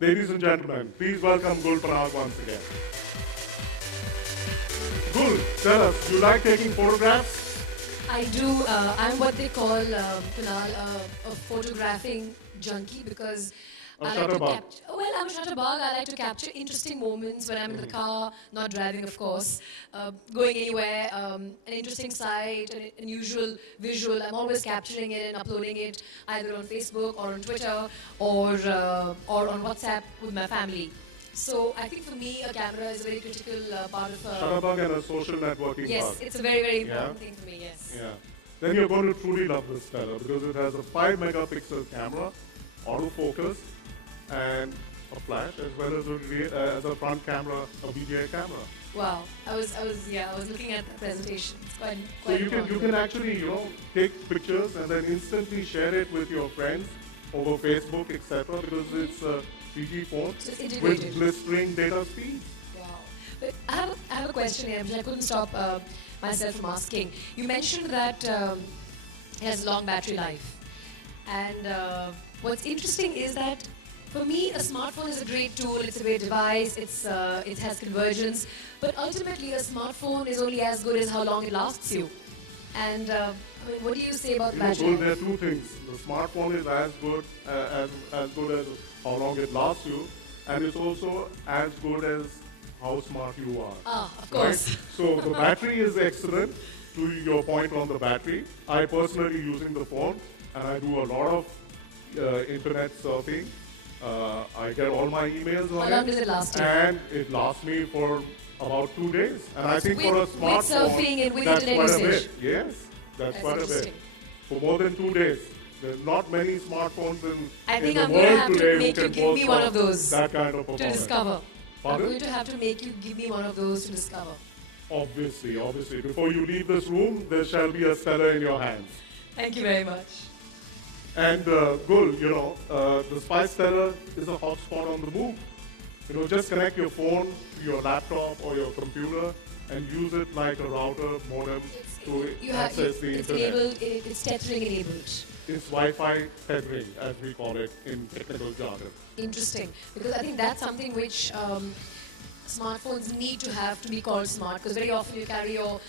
Ladies and gentlemen, please welcome Gul Parag once again. Gul, tell us, you like taking photographs? I do. I'm what they call, Kunal, a photographing junkie because A I like to shutterbug. capture. Well, I'm a shutterbug. I like to capture interesting moments when I'm in the car, not driving, of course, going anywhere, an interesting sight, an unusual visual. I'm always capturing it and uploading it either on Facebook or on Twitter or on WhatsApp with my family. So I think for me, a camera is a very critical part of. Shutterbug and a social networking Yes, bug. it's a very, very Yeah? important thing for me. Yes. Yeah. Then you're going to truly love this Stella because it has a 5 megapixel camera, autofocus, and a flash as well as as a front camera, a VGA camera. Wow, I was looking at the presentation. It's quite, So quite you can remarkable. actually take pictures and then instantly share it with your friends over Facebook, etc. Because it's a 3G phone So it's with integrated. blistering data speed. Wow. But I have a question here, which I couldn't stop myself from asking. You mentioned that it has long battery life, and what's interesting is that for me, a smartphone is a great tool. It's a great device. It has convergence, but ultimately, a smartphone is only as good as how long it lasts you. And I mean, what do you say about You know, battery Gul, life? there are two things. The smartphone is as good as how long it lasts you, and it's also as good as how smart you are. Ah, of Right? course. So the battery is excellent. To your point on the battery, I personally using the phone, and I do a lot of internet surfing. I get all my emails on How long does it last you? and it lasts me for about 2 days. And I think for a With smartphone, surfing and with that's internet quite a usage. bit. Yes, that's That's quite a bit. interesting. For more than 2 days. There's not many smartphones I in think the I'm going to world have to today who make you can give me boast one of those that kind of to performance. discover. I'm Pardon? going to have to make you give me one of those to discover. Obviously. Before you leave this room, there shall be a Stella in your hands. Thank you very much. And Gul, the Spy Stella is a hotspot on the move. Just connect your phone to your laptop or your computer and use it like a router modem to access the it's internet. enabled, it's tethering enabled. It's Wi-Fi tethering, as we call it in technical jargon. Interesting, because I think that's something which smartphones need to have to be called smart. Because very often you carry your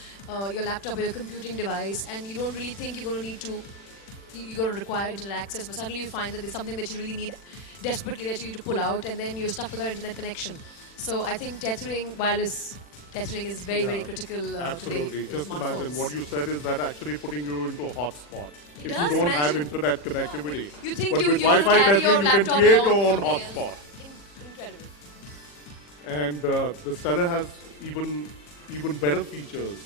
laptop or your computing device, and you don't really think you're going to require internet access. But suddenly you find that there's something that you really need desperately that you need to pull out, and then you're stuck with an internet connection. So I think wireless tethering is very, very critical today. Absolutely. with Just imagine what you said is that actually putting you into a hotspot. It If does, you don't have imagine. internet connectivity. You think But you with don't Wi-Fi carry your tethering, you can laptop create along? your own Yeah. hotspot. Incredible. And the Stella has even better features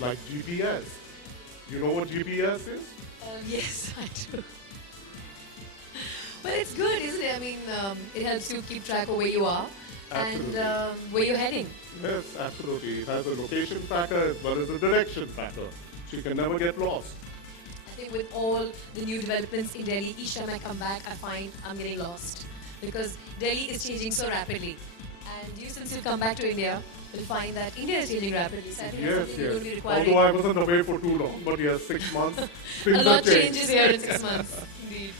like GPS. You know what GPS is? Yes, I do. Well, it's good, isn't it? I mean, it helps you keep track of where you are Absolutely. and where you're heading. Yes, absolutely. It has a location tracker as well as a direction tracker. So you can never get lost. I think with all the new developments in Delhi, each time I come back, I find I'm getting lost because Delhi is changing so rapidly. And you, since you've come back to India, will find that India is changing rapidly. So I think that's Yes, something you're going to be yes. requiring. Although I wasn't away for too long, but yes, 6 months. A Things lot have changed. changes here in 6 months. Indeed.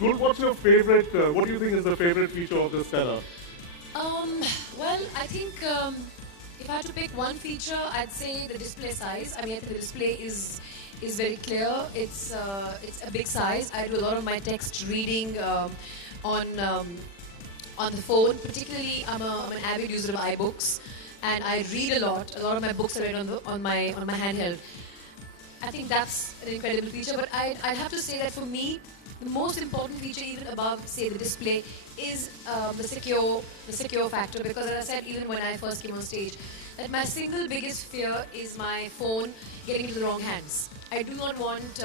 Gul, what's your favorite, what do you think is the favorite feature of the Stella? Well, I think if I had to pick one feature, I'd say the display size. I mean, I think the display is very clear. It's a big size. I do a lot of my text reading on the phone. Particularly, I'm an avid user of iBooks, and I read a lot. A lot of my books are read on my handheld. I think that's an incredible feature. But I have to say that for me, the most important feature, even above, say, the display, is the secure factor. Because as I said, even when I first came on stage, that my single biggest fear is my phone getting into the wrong hands. I do not want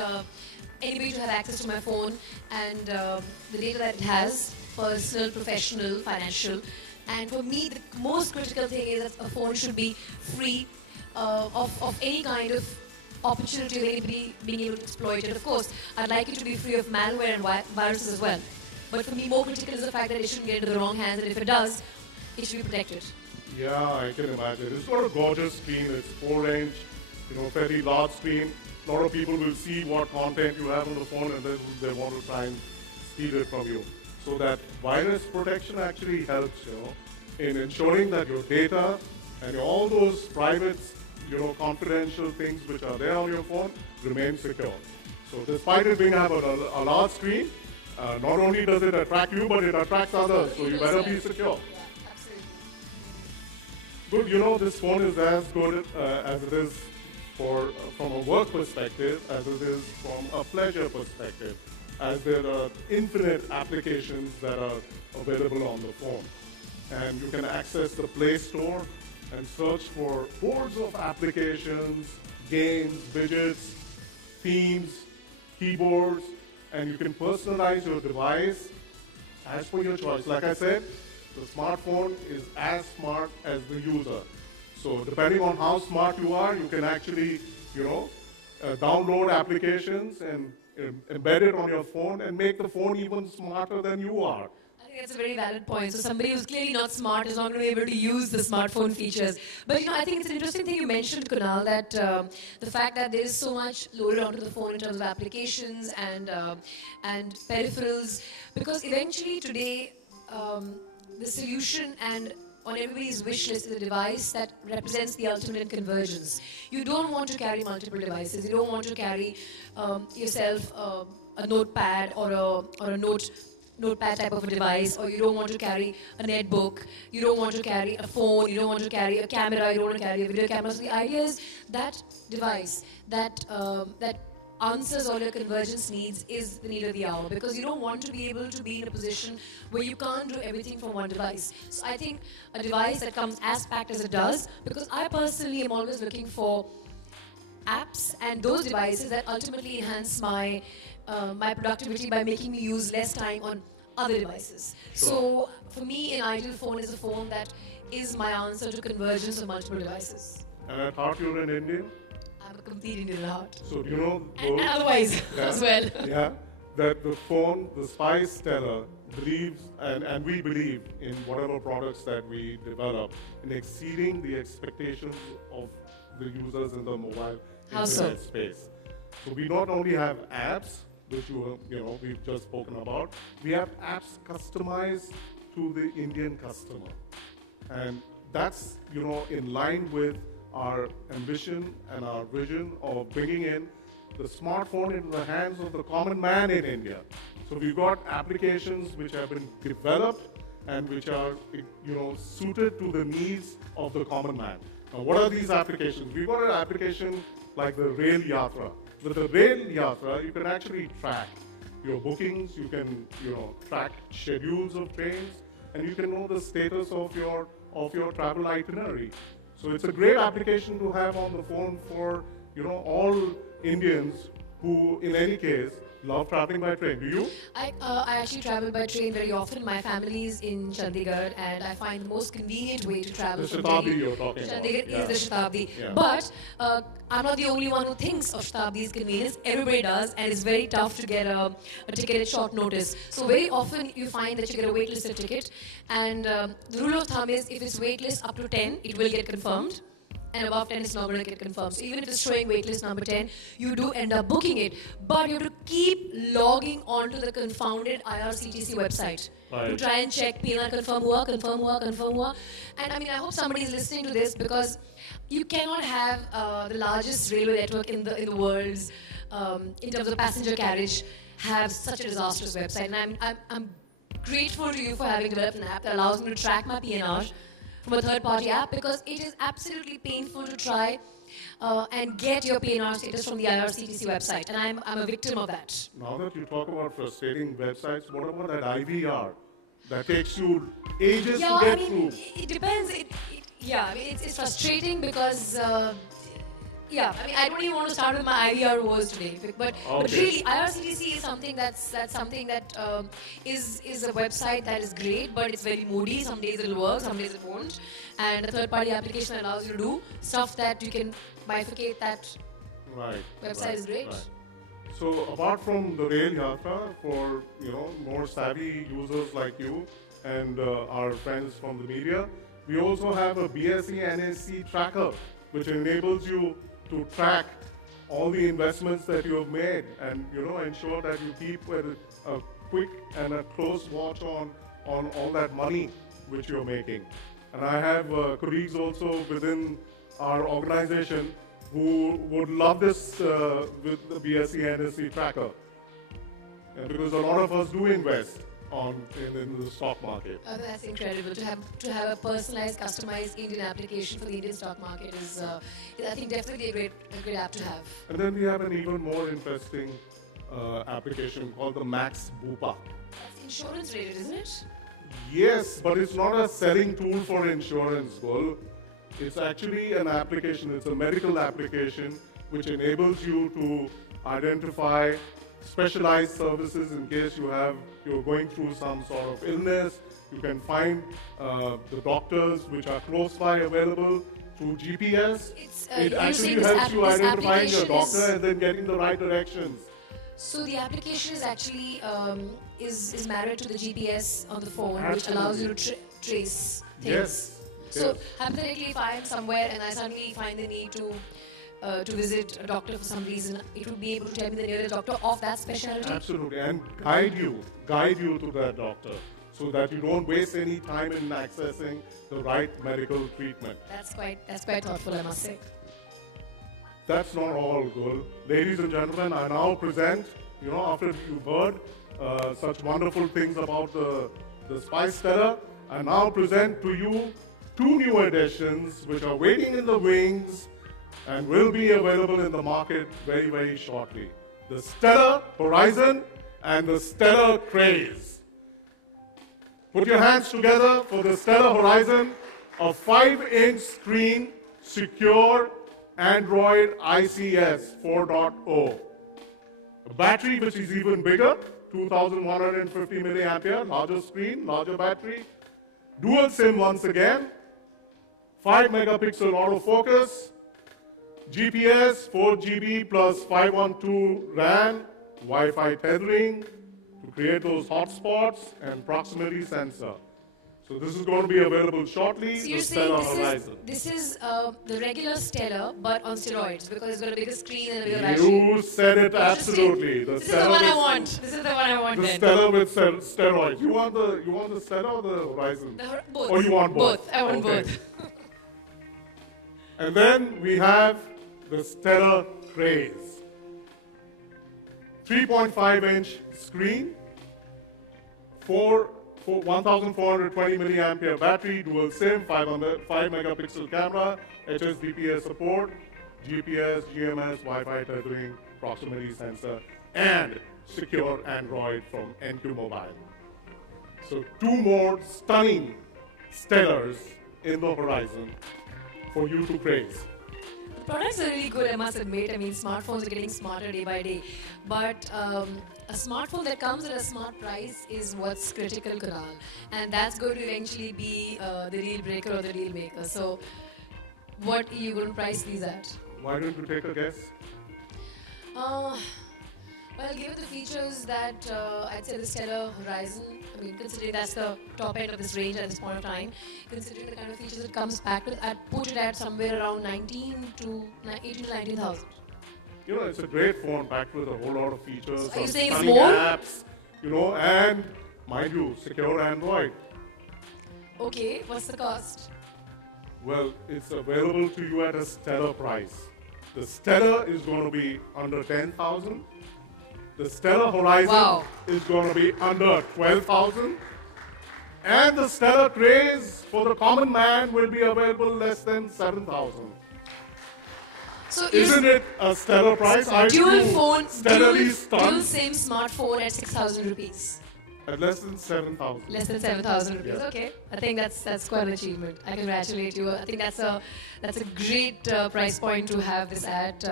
anybody to have access to my phone and the data that it has, personal, professional, financial. And for me, the most critical thing is that a phone should be free of any kind of opportunity of anybody being able to exploit it. Of course, I'd like it to be free of malware and viruses as well. But for me, more critical is the fact that it shouldn't get into the wrong hands, and if it does, it should be protected. Yeah, I can imagine. It's got a gorgeous screen. It's 4-inch, fairly large screen. A lot of people will see what content you have on the phone and then they want to try and steal it from you. So that virus protection actually helps, in ensuring that your data and all those private, confidential things which are there on your phone remain secure. So despite it being have a large screen, not only does it attract you, but it attracts others. So you better be secure. Yeah, absolutely. Good, this phone is as good as it is from a work perspective as it is from a pleasure perspective, as there are infinite applications that are available on the phone. And you can access the Play Store and search for hordes of applications, games, widgets, themes, keyboards, and you can personalize your device as per your choice. Like I said, the smartphone is as smart as the user. So depending on how smart you are, you can actually, download applications and embed it on your phone and make the phone even smarter than you are. I think that's a very valid point. So somebody who's clearly not smart is not going to be able to use the smartphone features. But I think it's an interesting thing you mentioned, Kunal, that the fact that there is so much loaded onto the phone in terms of applications and peripherals, because eventually today the solution and on everybody's wish list is a device that represents the ultimate in convergence. You don't want to carry multiple devices. You don't want to carry yourself a notepad or a notepad type of a device, or you don't want to carry a netbook, you don't want to carry a phone, you don't want to carry a camera, you don't want to carry a video camera. So the idea is that device that answers all your convergence needs is the need of the hour, because you don't want to be able to be in a position where you can't do everything from one device. So I think a device that comes as packed as it does, because I personally am always looking for apps and those devices that ultimately enhance my productivity by making me use less time on other devices. Sure. So for me, an ideal phone is a phone that is my answer to convergence of multiple devices. And I thought you were an Indian. I'm a complete Indian at heart. So do you know And otherwise as well. Yeah, that the phone, the Spice Teller, believes, and we believe in whatever products that we develop, in exceeding the expectations of the users in the mobile How so? internet space. So we not only have apps, which we've just spoken about, we have apps customized to the Indian customer. And that's, in line with our ambition and our vision of bringing in the smartphone into the hands of the common man in India. So we've got applications which have been developed and which are, suited to the needs of the common man. Now, what are these applications? We've got an application like the Rail Yatra. With the Rail Yatra, you can actually track your bookings, you can, track schedules of trains, and you can know the status of your travel itinerary. So it's a great application to have on the phone for, all Indians who, in any case, love traveling by train. Do you? I actually travel by train very often. My family is in Chandigarh, and I find the most convenient way to travel The from Shatabdi Delhi. you're talking about. Chandigarh Yeah. is the Shatabdi. Yeah. But I'm not the only one who thinks of Shatabdi's convenience. Everybody does, and it's very tough to get a ticket at short notice. So very often you find that you get a waitlisted ticket, and the rule of thumb is if it's waitlist up to 10, it will get confirmed. And above 10 it's not going to get confirmed. So even if it's showing waitlist number 10, you do end up booking it. But you have to keep logging onto the confounded IRCTC website to Right. try and check PNR confirm hua, confirm hua, confirm hua. And I hope somebody is listening to this, because you cannot have the largest railway network in the world in terms of passenger carriage have such a disastrous website. And I'm grateful to you for having developed an app that allows me to track my PNR from a third-party app, because it is absolutely painful to try and get your PNR status from the IRCTC website, and I'm a victim of that. Now that you talk about frustrating websites, what about that IVR that takes you ages Yeah, to get through? it depends. It's frustrating because. I don't even want to start with my IVR woes today, but Okay. really, IRCTC is something that is a website that is great, but it's very moody. Some days it'll work, some days it won't, and a third-party application that allows you to do stuff that you can bifurcate. That Right. website right, is great. right. So apart from the Rail Yatra, for more savvy users like you and our friends from the media, we also have a BSE NSE tracker, which enables you to track all the investments that you have made and ensure that you keep a quick and a close watch on all that money which you're making. And I have colleagues also within our organization who would love this with the BSE NSE tracker. Because a lot of us do invest in the stock market. Oh, that's incredible. To have a personalized, customized Indian application for the Indian stock market is, I think, definitely a great app to have. And then we have an even more interesting application called the Max Bupa. That's insurance rated, isn't it? Yes, but it's not a selling tool for insurance, Gul. It's actually an application, it's a medical application which enables you to identify specialized services in case you're going through some sort of illness. You can find the doctors which are close by available through GPS. It actually helps you identifying your doctor and then getting the right directions. So the application is actually is married to the GPS on the phone, Absolutely. which allows you to trace things. Yes. So yes. hypothetically, if I am somewhere and I suddenly find the need to visit a doctor for some reason, it would be able to tell me the nearest doctor of that specialty. Absolutely, and guide you to that doctor, so that you don't waste any time in accessing the right medical treatment. That's quite thoughtful, I must say. That's not all, Gul. Ladies and gentlemen, I now present, after you've heard such wonderful things about the Spice Stellar, I now present to you two new editions which are waiting in the wings and will be available in the market very, very shortly. The Stellar Horizon and the Stellar Craze. Put your hands together for the Stellar Horizon, a 5-inch screen, secure Android ICS 4.0. A battery which is even bigger, 2150 milliampere, larger screen, larger battery. Dual SIM once again, 5 megapixel autofocus, GPS 4GB plus 512 RAM, Wi-Fi tethering to create those hotspots, and proximity sensor. So this is going to be available shortly. So you're the saying Stellar Horizon. this is the regular Stellar, but on steroids, because it's got a bigger screen and a bigger battery. You said it absolutely. This is the one I want. This is the one I want The then. Stellar with steroids. You want the Stellar or the Horizon? Both. Or you want both? I want Okay. both. And then we have the Stellar Craze. 3.5-inch screen, 1420 milliampere battery, dual SIM, 5 megapixel camera, HSDPS support, GPS, GMS, Wi-Fi tethering, proximity sensor, and secure Android from NQ Mobile. So 2 more stunning Stellars in the horizon for you to praise. The products are really good, I must admit. I mean, smartphones are getting smarter day by day. But a smartphone that comes at a smart price is what's critical, Kunal. And that's going to eventually be the deal breaker or the deal maker. So what are you going to price these at? Why don't you take a guess? Well, given the features that I'd say the Stellar Horizon, I mean, considering that's the top end of this range at this point of time, considering the kind of features it comes back with, I'd put it at somewhere around 18 to 19,000. It's a great phone packed with a whole lot of features. So are you some saying it's stunning more? apps, and mind you, secure Android. Okay, what's the cost? Well, it's available to you at a Stellar price. The Stellar is going to be under 10,000. The Stellar Horizon is going to be under 12,000. And the Stellar Craze for the common man will be available less than 7,000. So Isn't it a stellar price? dual phone, stellarly dual stunned SIM smartphone at 6,000 rupees. at less than 7,000. Less than 7,000 rupees. Yeah. Okay, I think that's quite an achievement. I congratulate you. I think that's a great price point to have this at.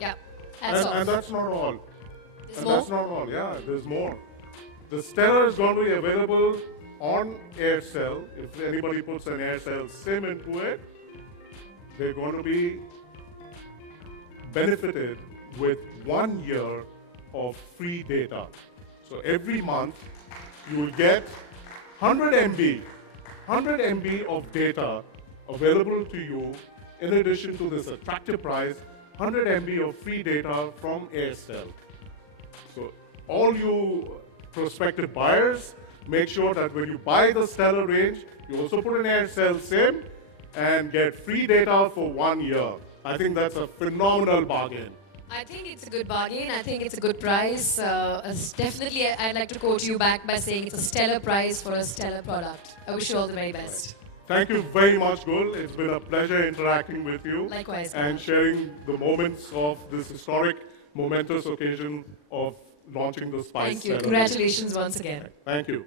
Yeah, hats off. And that's not all. There's And more? that's not all. Yeah, there's more. The Stellar is going to be available on Aircel. If anybody puts an Aircel SIM into it, they're going to be benefited with 1 year of free data. So every month you will get 100 MB of data available to you in addition to this attractive price, 100 MB of free data from Aircel. So all you prospective buyers, make sure that when you buy the Stellar range, you also put an Aircel SIM and get free data for 1 year. I think that's a phenomenal bargain. I think it's a good bargain. I think it's a good price. Definitely, I'd like to quote you back by saying it's a stellar price for a stellar product. I wish you all the very best. Thank you very much, Gul. It's been a pleasure interacting with you. Likewise. And sharing the moments of this historic, momentous occasion of launching the Spice. Thank you. Stellar. Congratulations once again. Thank you.